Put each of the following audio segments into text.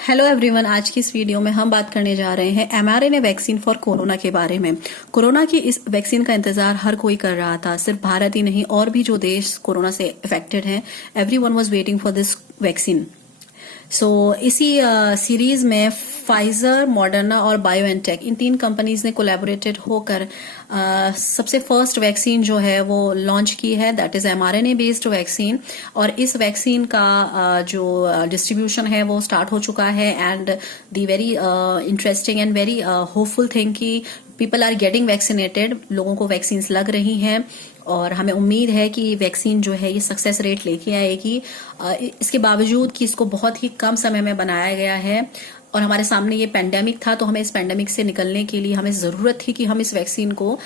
Hello everyone, आज की इस वीडियो में हम बात करने जा रहे हैं mRNA वैक्सीन फॉर कोरोना के बारे में। कोरोना की इस वैक्सीन का इंतजार हर कोई कर रहा था, सिर्फ भारत ही नहीं और भी जो देश कोरोना से अफेक्टेड हैं, everyone was waiting for this vaccine. इसी सीरीज में फाइजर, मॉडर्ना और बायोएनटेक इन तीन कंपनीज ने कोलैबोरेटेड होकर सबसे फर्स्ट वैक्सीन जो है वो लॉन्च की है, that is mRNA based vaccine. और इस वैक्सीन का जो डिस्ट्रीब्यूशन है वो स्टार्ट हो चुका है and the very interesting and very hopeful thing कि पीपल आर गेटिंग वैक्सीनेटेड, लोगों को वैक्सीन लग रही हैं और हमें उम्मीद है कि वैक्सीन जो है ये सक्सेस रेट लेके आएगी। इसके बावजूद कि इसको बहुत ही कम समय में बनाया गया है और हमारे सामने ये पेंडेमिक था, तो हमें इस पेंडेमिक से निकलने के लिए हमें जरूरत थी कि हम इस वैक्सीन को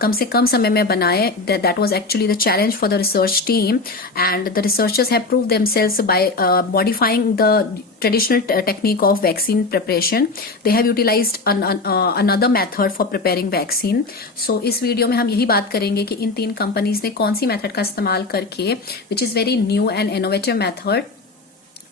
कम से कम समय में बनाएं। That was actually the challenge for the research team and the researchers have proved themselves by modifying the traditional technique of vaccine preparation. They have utilized another method for preparing vaccine. So इस video में हम यही बात करेंगे कि इन तीन companies ने कौन सी मेथड का इस्तेमाल करके, which is very new and innovative method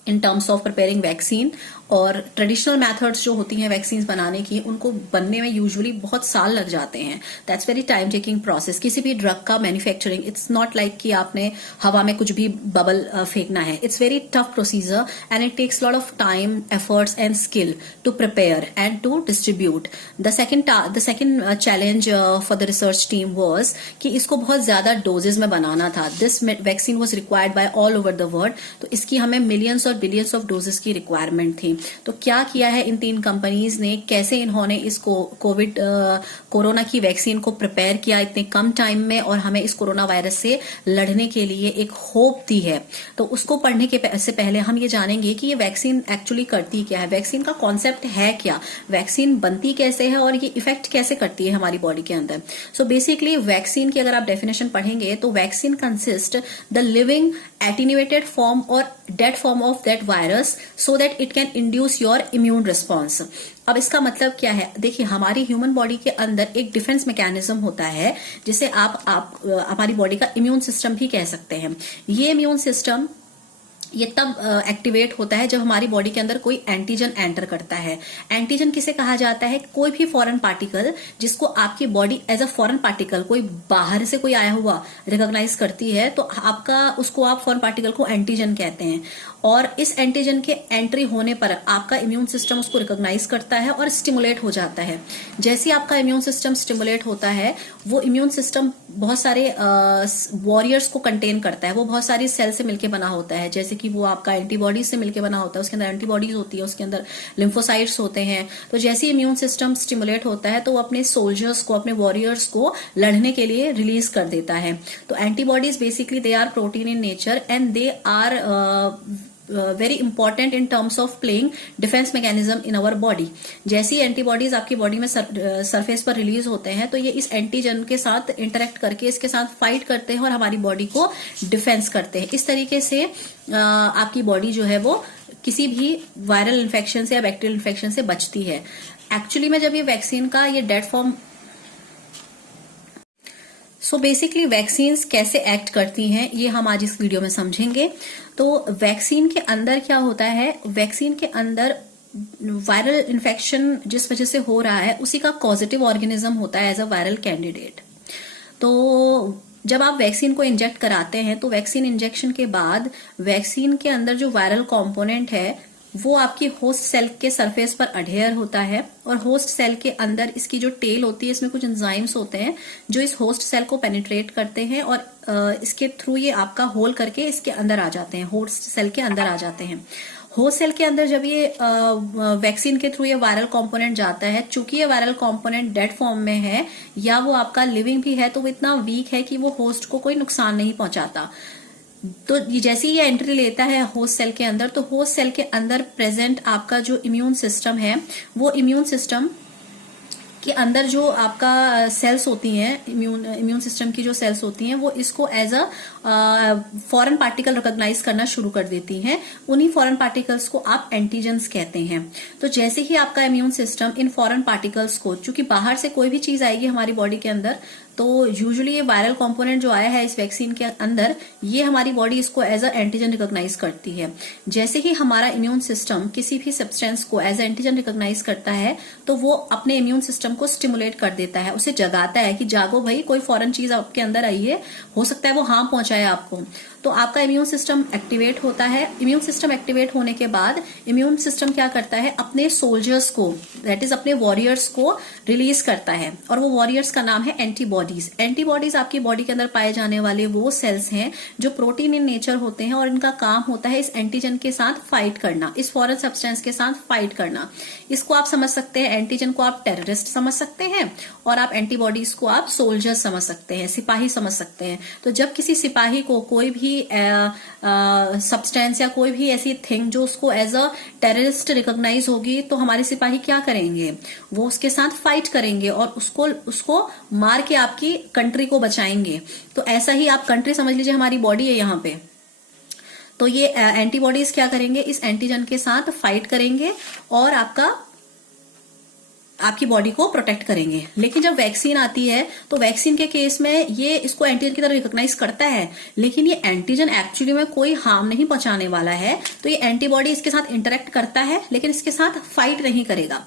in terms of preparing vaccine। और ट्रेडिशनल मेथड्स जो होती हैं वैक्सीन बनाने की, उनको बनने में यूजुअली बहुत साल लग जाते हैं। That's very time taking process. किसी भी ड्रग का मैन्युफैक्चरिंग, इट्स नॉट लाइक कि आपने हवा में कुछ भी बबल फेंकना है। It's very tough procedure and it takes lot of time, efforts and skill to prepare and to distribute. The second challenge for the research team was कि इसको बहुत ज्यादा डोजेज में बनाना था। This vaccine was required by all over the world, तो इसकी हमें मिलियंस और बिलियंस ऑफ डोजेस की रिक्वायरमेंट थी। तो क्या किया है इन तीन कंपनीज ने, कैसे इन्होंने इस कोरोना की वैक्सीन को प्रिपेयर किया इतने कम टाइम में और हमें इस कोरोना वायरस से लड़ने के लिए एक होप दी है। तो उसको पढ़ने के से पहले हम ये जानेंगे कि ये वैक्सीन एक्चुअली करती क्या है, वैक्सीन का कॉन्सेप्ट है क्या, वैक्सीन बनती कैसे है और ये इफेक्ट कैसे करती है हमारी बॉडी के अंदर। सो बेसिकली वैक्सीन की अगर आप डेफिनेशन पढ़ेंगे तो vaccine consist the living attenuated form और dead form of that virus so that it can induce your immune response. अब इसका मतलब क्या है, देखिए हमारी ह्यूमन बॉडी के अंदर एक डिफेंस मैकेनिज्म होता है जिसे आप हमारी बॉडी का इम्यून सिस्टम भी कह सकते हैं। ये इम्यून सिस्टम ये तब एक्टिवेट होता है जब हमारी बॉडी के अंदर कोई एंटीजन एंटर करता है। एंटीजन किसे कहा जाता है, कोई भी फॉरेन पार्टिकल जिसको आपकी body as a foreign particle, कोई बाहर से कोई आया हुआ रिकॉग्नाइज करती है, तो उसको आप फॉरेन पार्टिकल को एंटीजन कहते हैं। और इस एंटीजन के एंट्री होने पर आपका इम्यून सिस्टम उसको रिकॉग्नाइज करता है और स्टिमुलेट हो जाता है। जैसे आपका इम्यून सिस्टम स्टिमुलेट होता है, वो इम्यून सिस्टम बहुत सारे वॉरियर्स को कंटेन करता है, वो बहुत सारी सेल से मिलकर बना होता है। जैसे कि वो आपका एंटीबॉडीज से मिलकर बना होता है, उसके अंदर एंटीबॉडीज होती है, उसके अंदर लिम्फोसाइट्स होते हैं। तो जैसे इम्यून सिस्टम स्टिमुलेट होता है तो वो अपने सोल्जर्स को, अपने वॉरियर्स को लड़ने के लिए रिलीज कर देता है। तो antibodies basically they are protein in nature and they are very important in terms of playing defence mechanism in our body. जैसी एंटीबॉडीज आपकी बॉडी में सरफेस पर रिलीज होते हैं तो ये इस एंटीजन के साथ इंटरेक्ट करके इसके साथ फाइट करते हैं और हमारी बॉडी को डिफेंस करते हैं। इस तरीके से आपकी बॉडी जो है वो किसी भी वायरल इन्फेक्शन से या बैक्टीरियल इन्फेक्शन से बचती है। एक्चुअली में जब ये वैक्सीन का ये dead form, so basically vaccine कैसे एक्ट करती हैं ये हम आज इस वीडियो में समझेंगे। तो वैक्सीन के अंदर क्या होता है, वैक्सीन के अंदर वायरल इन्फेक्शन जिस वजह से हो रहा है उसी का पॉजिटिव ऑर्गेनिज्म होता है एज अ वायरल कैंडिडेट। तो जब आप वैक्सीन को इंजेक्ट कराते हैं तो वैक्सीन इंजेक्शन के बाद वैक्सीन के अंदर जो वायरल कॉम्पोनेंट है वो आपकी होस्ट सेल के सरफेस पर अडेयर होता है और होस्ट सेल के अंदर इसकी जो टेल होती है, इसमें कुछ एंजाइम्स होते हैं जो इस होस्ट सेल को पेनिट्रेट करते हैं और इसके थ्रू ये आपका होल करके इसके अंदर आ जाते हैं, होस्ट सेल के अंदर आ जाते हैं। होस्ट सेल के अंदर जब ये वैक्सीन के थ्रू ये वायरल कंपोनेंट जाता है, चूंकि ये वायरल कंपोनेंट डेड फॉर्म में है या वो आपका लिविंग भी है, तो वो इतना वीक है कि वो होस्ट को कोई नुकसान नहीं पहुंचाता। तो जैसे ही ये एंट्री लेता है होस्ट सेल के अंदर, तो होस्ट सेल के अंदर प्रेजेंट आपका जो इम्यून सिस्टम है, वो इम्यून सिस्टम के अंदर जो आपका सेल्स होती हैं, इम्यून सिस्टम की जो सेल्स होती हैं, वो इसको as a foreign particle recognise करना शुरू कर देती हैं। उन्हीं फॉरेन पार्टिकल्स को आप एंटीजेंस कहते हैं। तो जैसे ही आपका immune system in foreign particles को, चूंकि बाहर से कोई भी चीज आएगी हमारी बॉडी के अंदर तो यूजुअली ये वायरल कंपोनेंट जो आया है इस वैक्सीन के अंदर, ये हमारी बॉडी इसको एज अ एंटीजन रिकॉग्नाइज करती है। जैसे ही हमारा इम्यून सिस्टम किसी भी सब्सटेंस को एज एंटीजन रिकॉग्नाइज करता है तो वो अपने इम्यून सिस्टम को स्टिमुलेट कर देता है, उसे जगाता है कि जागो भाई, कोई फॉरेन चीज आपके अंदर आई है, हो सकता है वो हार्म पहुंचाए आपको। तो आपका इम्यून सिस्टम एक्टिवेट होता है। इम्यून सिस्टम एक्टिवेट होने के बाद इम्यून सिस्टम क्या करता है, अपने सोल्जर्स को, दैट इज अपने वॉरियर्स को रिलीज करता है, और वो वॉरियर्स का नाम है एंटीबॉडीज। एंटीबॉडीज आपकी बॉडी के अंदर पाए जाने वाले वो सेल्स हैं जो प्रोटीन इन नेचर होते हैं, और इनका काम होता है इस एंटीजन के साथ फाइट करना, इस फॉरेन सब्सटेंस के साथ फाइट करना। इसको आप समझ सकते हैं, एंटीजन को आप टेररिस्ट समझ सकते हैं, और आप एंटीबॉडीज को आप सोल्जर्स समझ सकते हैं, सिपाही समझ सकते हैं। तो जब किसी सिपाही को कोई भी सब्सटेंस या कोई भी ऐसी थिंग जो उसको एज अ टेररिस्ट रिकॉग्नाइज होगी, तो हमारे सिपाही क्या करेंगे, वो उसके साथ फाइट करेंगे और उसको मार के आपकी कंट्री को बचाएंगे। तो ऐसा ही आप कंट्री समझ लीजिए, हमारी बॉडी है यहाँ पे। तो ये एंटीबॉडीज क्या करेंगे, इस एंटीजन के साथ फाइट करेंगे और आपकी बॉडी को प्रोटेक्ट करेंगे। लेकिन जब वैक्सीन आती है तो वैक्सीन के केस में ये इसको एंटीजन की तरह रिकॉग्नाइज करता है, लेकिन ये एंटीजन एक्चुअली में कोई हार्म नहीं पहुंचाने वाला है। तो ये एंटीबॉडी इसके साथ इंटरेक्ट करता है, लेकिन इसके साथ फाइट नहीं करेगा।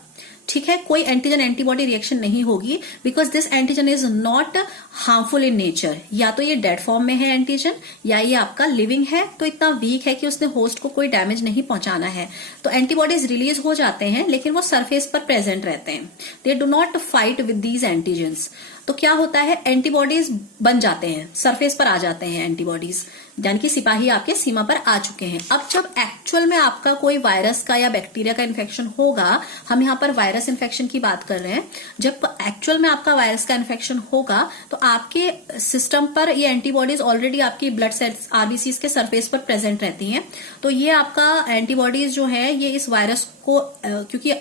ठीक है, कोई एंटीजन एंटीबॉडी रिएक्शन नहीं होगी, because this antigen is not harmful in nature. या तो ये डेड फॉर्म में है एंटीजन, या ये आपका लिविंग है, तो इतना वीक है कि उसने होस्ट को कोई डैमेज नहीं पहुंचाना है। तो एंटीबॉडीज रिलीज हो जाते हैं, लेकिन वो सरफेस पर प्रेजेंट रहते हैं। They do not fight with these antigens. तो क्या होता है, एंटीबॉडीज बन जाते हैं, सरफेस पर आ जाते हैं एंटीबॉडीज, यानी कि सिपाही आपके सीमा पर आ चुके हैं। अब जब एक्चुअल में आपका कोई वायरस का या बैक्टीरिया का इन्फेक्शन होगा, हम यहाँ पर वायरस इन्फेक्शन की बात कर रहे हैं, जब एक्चुअल में आपका वायरस का इन्फेक्शन होगा तो आपके सिस्टम पर ये एंटीबॉडीज ऑलरेडी आपकी ब्लड सेल्स आरबीसीज के सरफेस पर प्रेजेंट रहती हैं। तो ये आपका एंटीबॉडीज जो है ये इस वायरस को, क्योंकि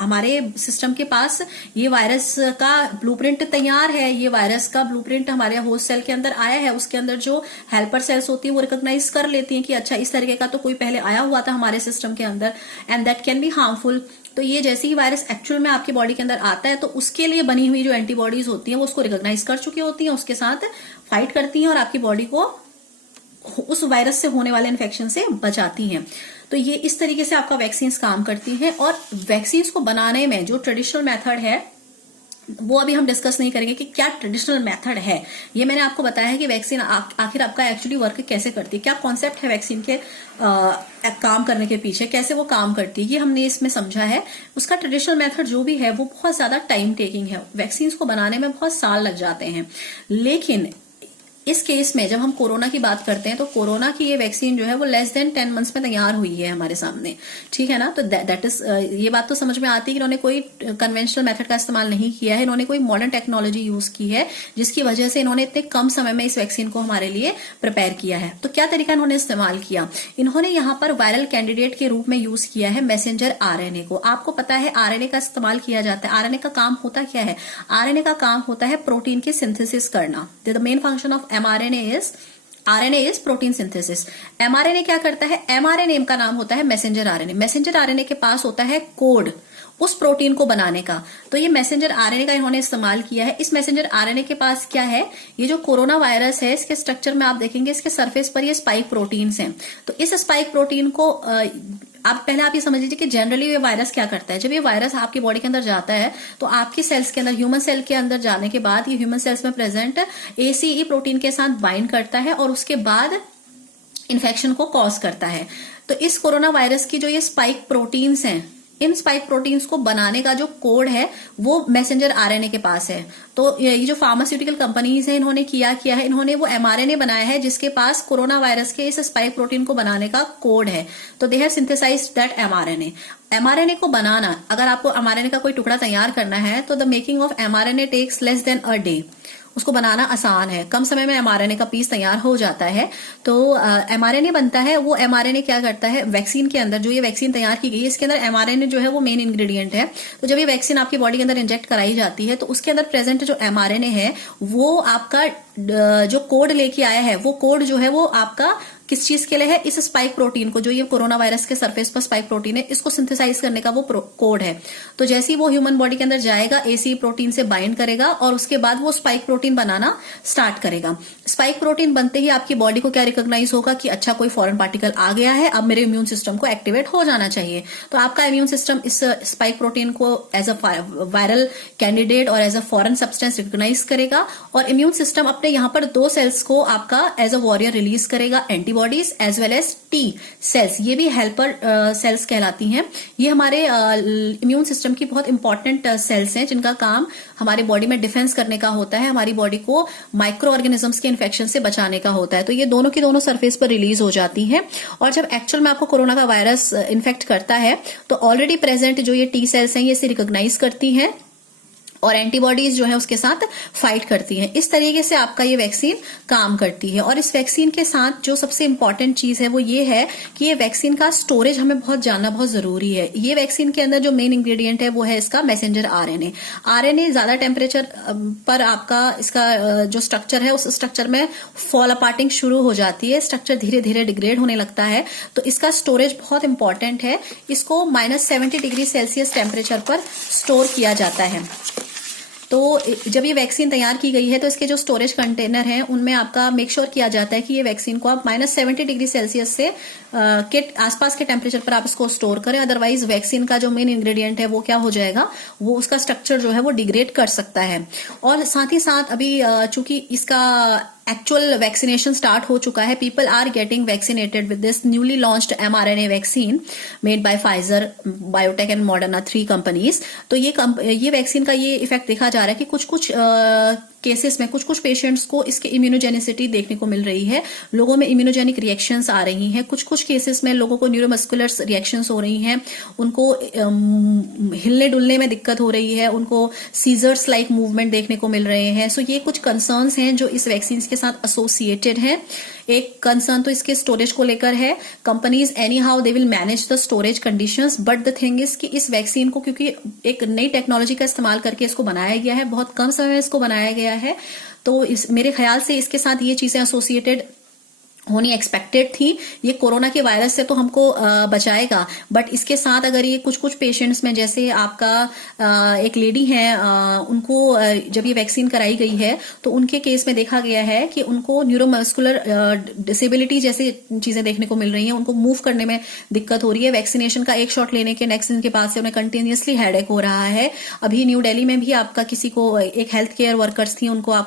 हमारे सिस्टम के पास ये वायरस का ब्लूप्रिंट तैयार है, ये वायरस का ब्लूप्रिंट हमारे होस्ट सेल के अंदर आया है, उसके अंदर जो हेल्पर सेल्स होती है वो रिकॉग्नाइज कर लेती हैं कि अच्छा इस तरीके का तो कोई पहले आया हुआ था हमारे सिस्टम के अंदर, and that can be harmful. तो ये जैसे ही वायरस एक्चुअल में आपकी बॉडी के अंदर आता है तो उसके लिए बनी हुई जो एंटीबॉडीज होती हैं वो उसको रिकॉग्नाइज कर चुकी होती हैं, उसके साथ फाइट करती हैं और आपकी बॉडी को उस वायरस से होने वाले इन्फेक्शन से बचाती हैं। तो ये इस तरीके से आपका वैक्सीन काम करती हैं। और वैक्सीन को बनाने में जो ट्रेडिशनल मेथड है वो अभी हम डिस्कस नहीं करेंगे कि क्या ट्रेडिशनल मेथड है। ये मैंने आपको बताया है कि वैक्सीन आखिर आपका एक्चुअली वर्क कैसे करती है, क्या कॉन्सेप्ट है वैक्सीन के काम करने के पीछे, कैसे वो काम करती है, ये हमने इसमें समझा है। उसका ट्रेडिशनल मेथड जो भी है वो बहुत ज्यादा टाइम टेकिंग है, वैक्सीन को बनाने में बहुत साल लग जाते हैं। लेकिन इस केस में जब हम कोरोना की बात करते हैं तो कोरोना की ये वैक्सीन जो है वो लेस देन 10 मंथ्स में तैयार हुई है हमारे सामने। ठीक है ना, तो दैट इज ये बात तो समझ में आती है कि इन्होंने कोई कन्वेंशनल मेथड का इस्तेमाल नहीं किया है, इन्होंने कोई मॉडर्न टेक्नोलॉजी यूज की है, जिसकी वजह से इन्होंने इतने कम समय में इस वैक्सीन को हमारे लिए प्रिपेयर किया है। तो क्या तरीका इन्होंने इस्तेमाल किया, इन्होंने यहाँ पर वायरल कैंडिडेट के रूप में यूज किया है मैसेंजर आरएनए को। आपको पता है आरएनए का इस्तेमाल किया जाता है। आरएनए का काम होता क्या है, आरएनए का काम होता है प्रोटीन की सिंथेसिस करना। The main function of mRNA is RNA is protein synthesis. MRNA क्या करता है, एमआरएनए का नाम होता है मैसेंजर आरएनए। मैसेंजर आरएनए के पास होता है कोड उस प्रोटीन को बनाने का। तो ये मैसेंजर आरएनए का इन्होंने इस्तेमाल किया है। इस मैसेंजर आरएनए के पास क्या है, ये जो कोरोना वायरस है इसके स्ट्रक्चर में आप देखेंगे इसके सरफेस पर ये स्पाइक प्रोटीन्स हैं। तो इस स्पाइक प्रोटीन को आप ये समझ लीजिए कि जनरली ये वायरस क्या करता है, जब ये वायरस आपकी बॉडी के अंदर जाता है तो आपकी सेल्स के अंदर, ह्यूमन सेल के अंदर जाने के बाद ये ह्यूमन सेल्स में प्रेजेंट एसीई प्रोटीन के साथ बाइंड करता है और उसके बाद इन्फेक्शन को कॉज करता है। तो इस कोरोना वायरस की जो ये स्पाइक प्रोटीन्स हैं, इन स्पाइक प्रोटीन्स को बनाने का जो कोड है वो मैसेंजर आरएनए के पास है। तो ये जो फार्मास्यूटिकल कंपनीज है इन्होंने किया है, इन्होंने वो एमआरएनए बनाया है जिसके पास कोरोना वायरस के इस स्पाइक प्रोटीन को बनाने का कोड है। तो they have synthesised that mRNA. MRNA को बनाना, अगर आपको एमआरएनए का कोई टुकड़ा तैयार करना है तो the making of mRNA takes less than a day. उसको बनाना आसान है, कम समय में एमआरएनए का पीस तैयार हो जाता है। तो एमआरएनए बनता है। वो एमआरएनए क्या करता है, वैक्सीन के अंदर जो ये वैक्सीन तैयार की गई है इसके अंदर एमआरएनए जो है वो मेन इंग्रेडिएंट है। तो जब ये वैक्सीन आपकी बॉडी के अंदर इंजेक्ट कराई जाती है तो उसके अंदर प्रेजेंट जो एमआरएनए है वो आपका जो कोड लेके आया है वो कोड जो है वो आपका किस चीज के लिए है, इस स्पाइक प्रोटीन को, जो ये कोरोना वायरस के सरफेस पर स्पाइक प्रोटीन है, इसको सिंथेसाइज करने का वो कोड है। तो जैसे ही वो ह्यूमन बॉडी के अंदर जाएगा, एसी प्रोटीन से बाइंड करेगा और उसके बाद वो स्पाइक प्रोटीन बनाना स्टार्ट करेगा। स्पाइक प्रोटीन बनते ही आपकी बॉडी को क्या रिकॉग्नाइज होगा कि अच्छा कोई फॉरेन पार्टिकल आ गया है, अब मेरे इम्यून सिस्टम को एक्टिवेट हो जाना चाहिए। तो आपका इम्यून सिस्टम इस स्पाइक प्रोटीन को एज अ वायरल कैंडिडेट और as a foreign substance recognise करेगा और इम्यून सिस्टम अपने यहां पर 2 सेल्स को आपका एज अ वॉरियर रिलीज करेगा, antibodies as well as T cells. ये भी हेल्पर सेल्स कहलाती हैं। ये हमारे इम्यून सिस्टम की बहुत इंपॉर्टेंट सेल्स हैं जिनका काम हमारे बॉडी में डिफेंस करने का होता है, हमारी बॉडी को माइक्रो ऑर्गेनिजम्स के इन्फेक्शन से बचाने का होता है। तो ये दोनों की दोनों सरफेस पर रिलीज हो जाती हैं और जब एक्चुअल में आपको कोरोना का वायरस इन्फेक्ट करता है तो ऑलरेडी प्रेजेंट जो ये टी सेल्स हैं ये इसे रिकॉग्नाइज करती हैं और एंटीबॉडीज जो है उसके साथ फाइट करती हैं। इस तरीके से आपका ये वैक्सीन काम करती है। और इस वैक्सीन के साथ जो सबसे इंपॉर्टेंट चीज है वो ये है कि ये वैक्सीन का स्टोरेज हमें बहुत जानना बहुत जरूरी है। ये वैक्सीन के अंदर जो मेन इंग्रेडिएंट है वो है इसका मैसेंजर आरएनए। आरएनए ज्यादा टेम्परेचर पर आपका इसका जो स्ट्रक्चर है उस स्ट्रक्चर में फॉल अपार्टिंग शुरू हो जाती है, स्ट्रक्चर धीरे धीरे डिग्रेड होने लगता है। तो इसका स्टोरेज बहुत इंपॉर्टेंट है। इसको -70 डिग्री सेल्सियस टेम्परेचर पर स्टोर किया जाता है। तो जब ये वैक्सीन तैयार की गई है तो इसके जो स्टोरेज कंटेनर हैं उनमें आपका मेक श्योर किया जाता है कि ये वैक्सीन को आप -70 डिग्री सेल्सियस से के आसपास के टेम्परेचर पर आप इसको स्टोर करें। अदरवाइज वैक्सीन का जो मेन इंग्रेडिएंट है वो क्या हो जाएगा, वो उसका स्ट्रक्चर जो है वो डिग्रेड कर सकता है। और साथ ही साथ अभी चूंकि इसका एक्चुअल वैक्सीनेशन स्टार्ट हो चुका है, people are getting vaccinated with this newly launched mRNA vaccine made by Pfizer, Biotech and Moderna 3 companies. तो ये वैक्सीन का ये इफेक्ट देखा जा रहा है कि कुछ केसेस में कुछ पेशेंट्स को इसके इम्यूनोजेनिसिटी देखने को मिल रही है, लोगों में इम्यूनोजेनिक रिएक्शंस आ रही हैं। कुछ केसेस में लोगों को न्यूरोमस्कुलर रिएक्शंस हो रही हैं, उनको हिलने डुलने में दिक्कत हो रही है, उनको सीजर्स लाइक मूवमेंट देखने को मिल रहे हैं। सो ये कुछ कंसर्न्स हैं जो इस वैक्सीन के साथ एसोसिएटेड हैं। एक कंसर्न तो इसके स्टोरेज को लेकर है। Companies any how they will manage the storage conditions, but the thing is कि इस वैक्सीन को क्योंकि एक नई टेक्नोलॉजी का इस्तेमाल करके इसको बनाया गया है, बहुत कम समय में इसको बनाया गया है, तो मेरे ख्याल से इसके साथ ये चीजें एसोसिएटेड होनी एक्सपेक्टेड थी। ये कोरोना के वायरस से तो हमको बचाएगा, बट इसके साथ अगर ये कुछ पेशेंट्स में, जैसे आपका एक लेडी है, उनको जब ये वैक्सीन कराई गई है तो उनके केस में देखा गया है कि उनको न्यूरोमस्कुलर डिसेबिलिटी जैसी चीजें देखने को मिल रही हैं, उनको मूव करने में दिक्कत हो रही है। वैक्सीनेशन का एक शॉट लेने के नेक्स्ट दिन के बाद से उन्हें कंटिन्यूअसली हेडेक हो रहा है। अभी न्यू दिल्ली में भी आपका किसी को, एक हेल्थ केयर वर्कर्स थी, उनको